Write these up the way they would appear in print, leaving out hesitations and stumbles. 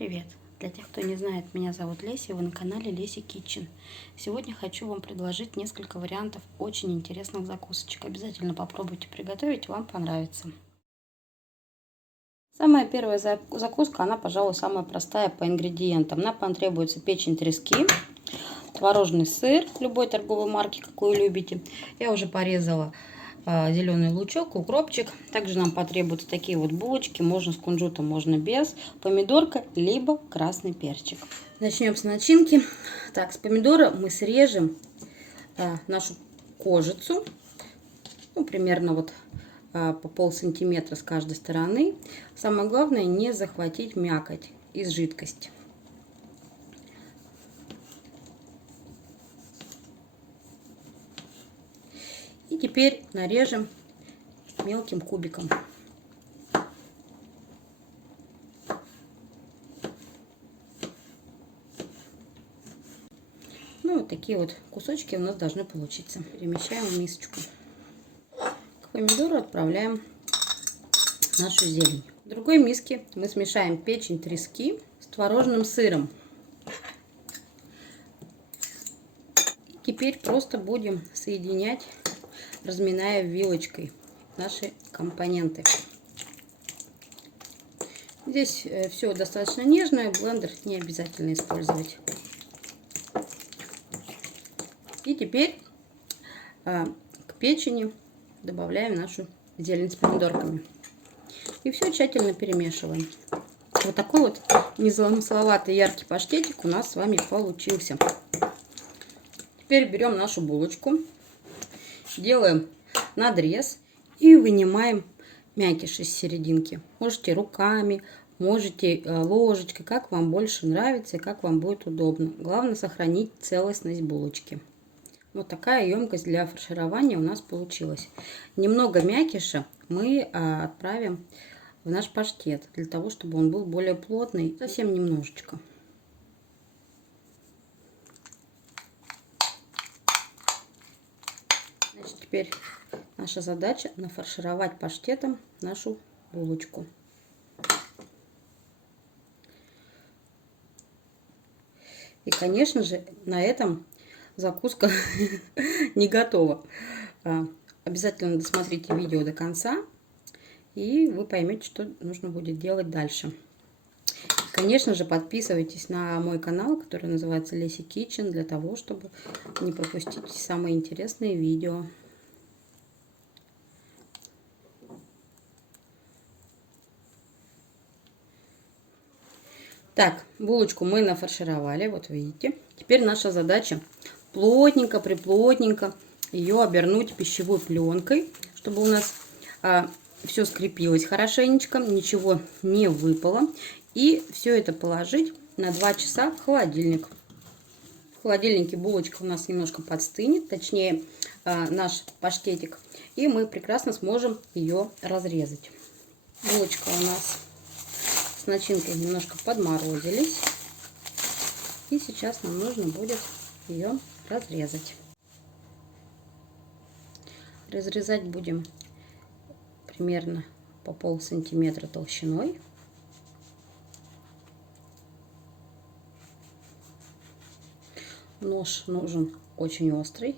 Привет! Для тех, кто не знает, меня зовут Леся, и вы на канале Леся Kitchen. Сегодня хочу вам предложить несколько вариантов очень интересных закусочек. Обязательно попробуйте приготовить, вам понравится. Самая первая закуска, она, пожалуй, самая простая по ингредиентам. Нам потребуется печень трески, творожный сыр любой торговой марки, какой любите. Я уже порезала зеленый лучок, укропчик. Также нам потребуются такие вот булочки. Можно с кунжутом, можно без. Помидорка, либо красный перчик. Начнем с начинки. Так, с помидора мы срежем нашу кожицу. Ну, примерно вот по полсантиметра с каждой стороны. Самое главное не захватить мякоть из жидкости. И теперь нарежем мелким кубиком. Ну, вот такие вот кусочки у нас должны получиться. Перемещаем в мисочку. К помидору отправляем нашу зелень. В другой миске мы смешаем печень трески с творожным сыром. Теперь просто будем соединять, разминая вилочкой наши компоненты. Здесь все достаточно нежное, блендер не обязательно использовать. И теперь к печени добавляем нашу зелень с помидорками. И все тщательно перемешиваем. Вот такой вот незамысловатый яркий паштетик у нас с вами получился. Теперь берем нашу булочку, делаем надрез и вынимаем мякиш из серединки. Можете руками, можете ложечкой, как вам больше нравится и как вам будет удобно. Главное сохранить целостность булочки. Вот такая емкость для фарширования у нас получилась. Немного мякиша мы отправим в наш паштет, для того, чтобы он был более плотный, совсем немножечко. Значит, теперь наша задача нафаршировать паштетом нашу булочку. И, конечно же, на этом закуска не готова. Обязательно досмотрите видео до конца, и вы поймете, что нужно будет делать дальше. Конечно же, подписывайтесь на мой канал, который называется Леся Kitchen, для того, чтобы не пропустить самые интересные видео. Так, булочку мы нафаршировали, вот видите. Теперь наша задача плотненько, приплотненько ее обернуть пищевой пленкой, чтобы у нас все скрепилось хорошенечко, ничего не выпало. И все это положить на 2 часа в холодильник. В холодильнике булочка у нас немножко подстынет, точнее наш паштетик, и мы прекрасно сможем ее разрезать. Булочка у нас с начинкой немножко подморозились, и сейчас нам нужно будет ее разрезать. Разрезать будем примерно по полсантиметра толщиной. Нож нужен очень острый,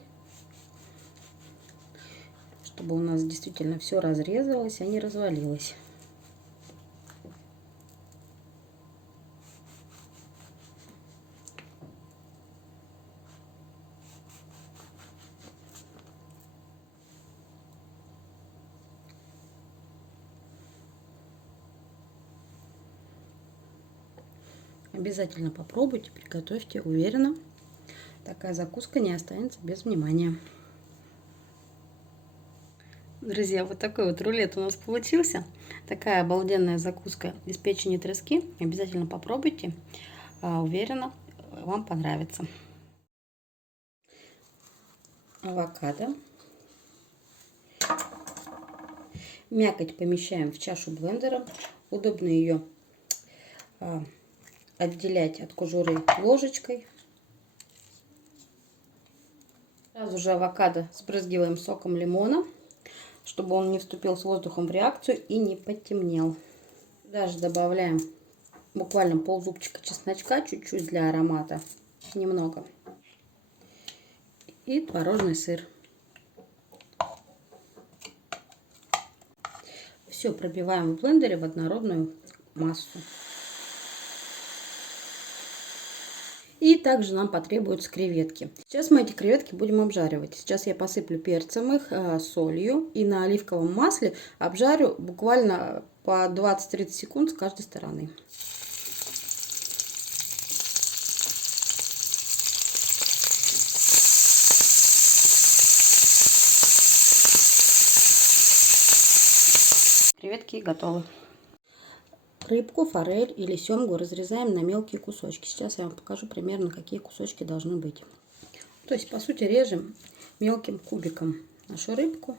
чтобы у нас действительно все разрезалось, а не развалилось. Обязательно попробуйте, приготовьте, уверена, такая закуска не останется без внимания. Друзья, вот такой вот рулет у нас получился. Такая обалденная закуска из печени трески. Обязательно попробуйте. Уверена, вам понравится. Авокадо. Мякоть помещаем в чашу блендера. Удобно ее отделять от кожуры ложечкой. Сразу же авокадо сбрызгиваем соком лимона, чтобы он не вступил с воздухом в реакцию и не потемнел. Даже добавляем буквально ползубчика чесночка, чуть-чуть для аромата, немного. И творожный сыр. Все пробиваем в блендере в однородную массу. И также нам потребуются креветки. Сейчас мы эти креветки будем обжаривать. Сейчас я посыплю перцем их, солью и на оливковом масле обжарю буквально по 20-30 секунд с каждой стороны. Креветки готовы. Рыбку, форель или семгу разрезаем на мелкие кусочки. Сейчас я вам покажу примерно, какие кусочки должны быть. То есть, по сути, режем мелким кубиком нашу рыбку.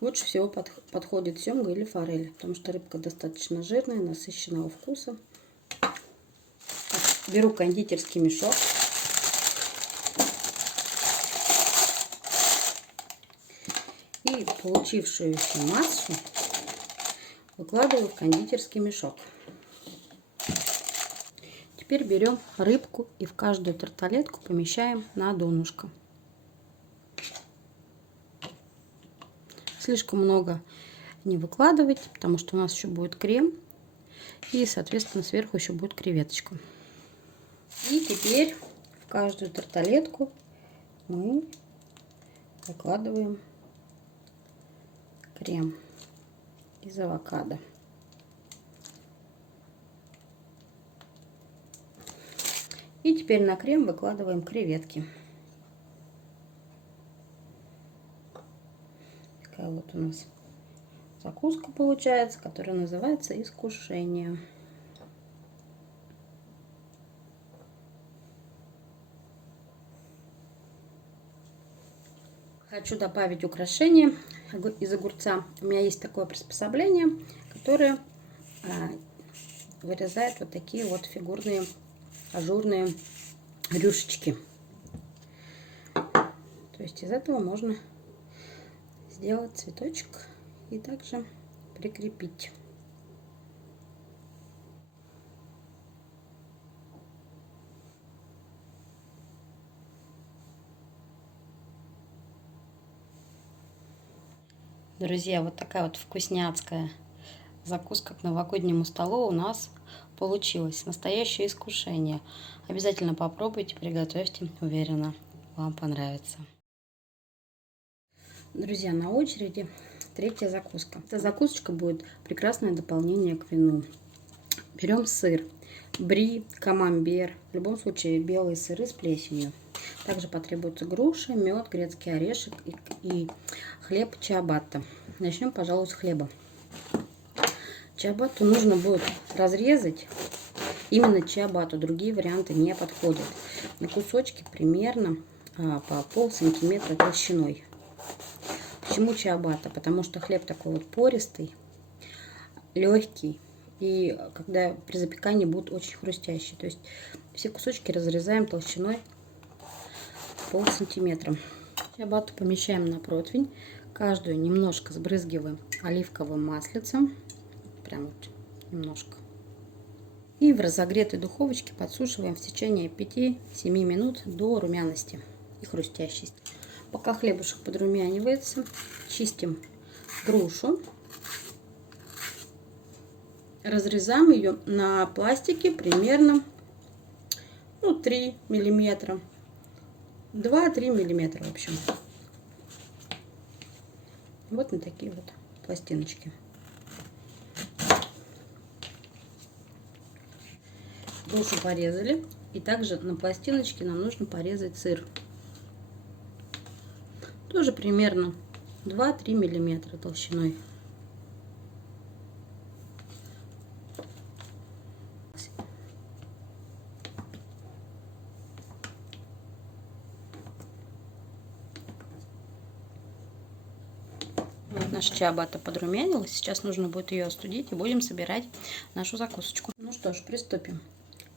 Лучше всего подходит семга или форель, потому что рыбка достаточно жирная, насыщенного вкуса. Беру кондитерский мешок. И получившуюся массу выкладываю в кондитерский мешок. Теперь берем рыбку и в каждую тарталетку помещаем на донышко. Слишком много не выкладывать, потому что у нас еще будет крем. И, соответственно, сверху еще будет креветочка. И теперь в каждую тарталетку мы выкладываем крем из авокадо. И теперь на крем выкладываем креветки. Такая вот у нас закуска получается, которая называется искушение. Хочу добавить украшение из огурца. У меня есть такое приспособление, которое вырезает вот такие вот фигурные ажурные рюшечки. То есть из этого можно сделать цветочек и также прикрепить. Друзья, вот такая вот вкусняцкая закуска к новогоднему столу у нас получилась. Настоящее искушение. Обязательно попробуйте, приготовьте. Уверена, вам понравится. Друзья, на очереди третья закуска. Эта закусочка будет прекрасное дополнение к вину. Берем сыр. Бри, камамбер. В любом случае белые сыры с плесенью. Также потребуется груша, мед, грецкий орешек и хлеб чиабатта. Начнем, пожалуй, с хлеба. Чиабатту нужно будет разрезать. Именно чиабатту, другие варианты не подходят. На кусочки примерно по полсантиметра толщиной. Почему чиабатта? Потому что хлеб такой вот пористый, легкий. И когда при запекании будут очень хрустящие. То есть все кусочки разрезаем толщиной полсантиметра. Чиабатту помещаем на противень. Каждую немножко сбрызгиваем оливковым маслицем. Прям вот немножко. И в разогретой духовочке подсушиваем в течение 5-7 минут до румяности и хрустящести. Пока хлебушек подрумянивается, чистим грушу. Разрезаем ее на пластике примерно 3 миллиметра. 2-3 миллиметра, в общем. Вот на такие вот пластиночки. Грушу порезали. И также на пластиночке нам нужно порезать сыр. Тоже примерно 2-3 миллиметра толщиной. Вот наша чиабатта подрумянилась. Сейчас нужно будет ее остудить и будем собирать нашу закусочку. Ну что ж, приступим.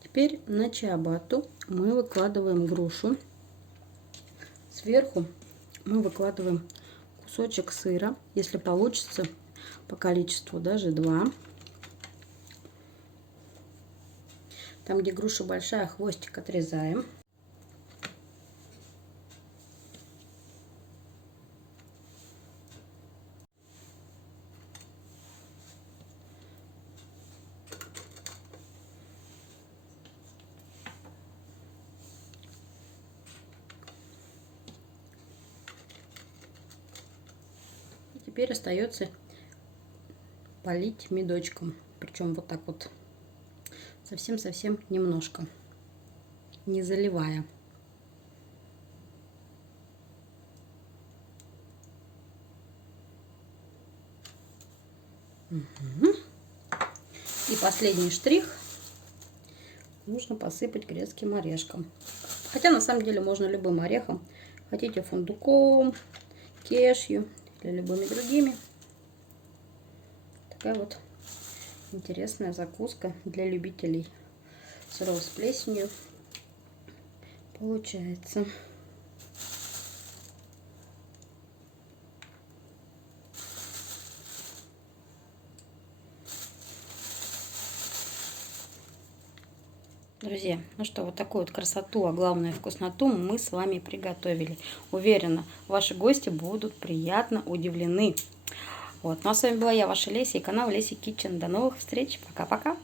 Теперь на чиабатту мы выкладываем грушу. Сверху мы выкладываем кусочек сыра, если получится, по количеству даже 2. Там, где груша большая, хвостик отрезаем. Теперь остается полить медочком, причем вот так вот, совсем-совсем немножко, не заливая. Угу. И последний штрих, нужно посыпать грецким орешком. Хотя на самом деле можно любым орехом, хотите фундуком, кешью или любыми другими. Такая вот интересная закуска для любителей сыров с плесенью получается. Друзья, ну что, вот такую вот красоту, а главное вкусноту мы с вами приготовили. Уверена, ваши гости будут приятно удивлены. Вот. Ну а с вами была я, ваша Леся, и канал Леся Китчен. До новых встреч. Пока-пока.